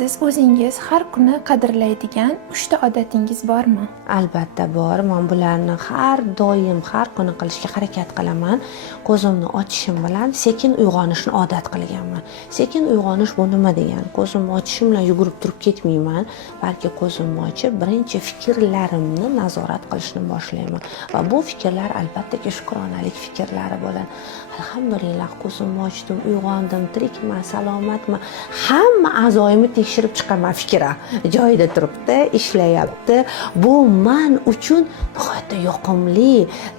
Siz o'zingiz har kuni qadrlaydigan 3 ta odatingiz bormi? Albatta bor. Men bularni har doim, har kuni qilishga harakat qilaman. Ko'zimni ochishim bilan sekin uyg'onishni odat qilganman. Sekin uyg'onish bu nima degani? Ko'zimni ochishim bilan yugurib turib ketmayman, balki ko'zimni ochib birinchi fikrlarimni nazorat qilishni boshlayman. Va bu fikrlar albatta shukronalik fikrlari bo'ladi. Alhamdulillah, ko'zimni ochdim, uyg'ondim, tirikman, salomatman. Hamma a'zoyimni tekshirib chiqaman fikra. Joyida turibdi, ishlayapti. Bu men uchun nihoyatda yoqimli,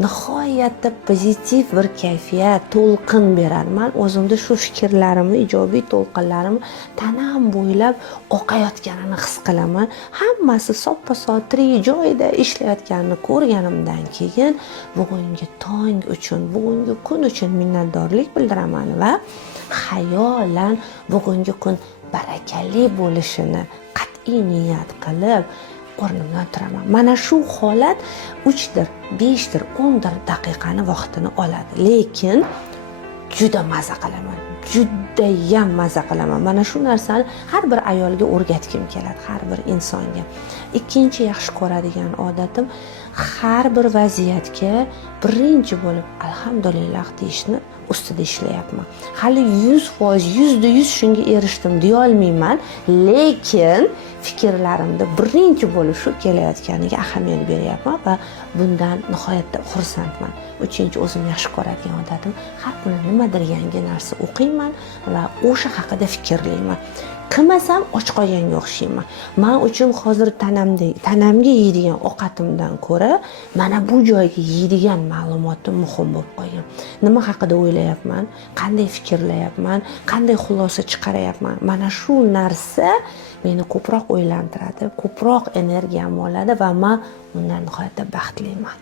nihoyatda pozitiv bir kayfiyat, to'lqin beradi. Men o'zimda shu fikrlarimni, ijobiy to'lqinlarimni tanam bo'ylab oqayotganini his qilaman. Hammasi soppa-sotri joyida ishlayotganini ko'rganimdan keyin bugungi tong uchun, bugungi kun uchun minnatdorlik bildiraman va xayolan bugungi kun barakali bo'lishini qat'iy niyat qilib o'rnimdan turaman. Mana shu holat 3dir, 5dir, 10dir daqiqani vaqtini oladi. Lekin juda maza qilaman. Judayam maza qilaman. Mana shu narsani har bir ayolga o'rgatkim keladi, har bir insonga. Ikkinchi yaxshi ko'radigan odatim har bir vaziyatga birinchi bo'lib alhamdulillah deyishni ustida ishlayapman. Hali 100%, 100% shunga erishdim deya olmayman, lekin fikrlarimda birinchi bo'lib shu kelayotganiga ahamiyat beryapman va bundan nihoyatda xursandman. Uchinchi o'zim yaxshi ko'radigan odatim, har kuni nimadir yangi narsa o'qiyman va o'sha haqida fikrlayman. Qilmasam och qolganga o'xshayman. Men uchun hozir tanamga yeydigan ovqatimdan ko'ra mana bu joyga yeydigan ma'lumotim muhim bo'lib qolgan. Nima haqida o'ylayapman, qanday fikrlayapman, qanday xulosa chiqarayapman. Mana shu narsa meni ko'proq o'ylantiradi, ko'proq energiyamni oladi va men bundan nihoyatda baxtliman.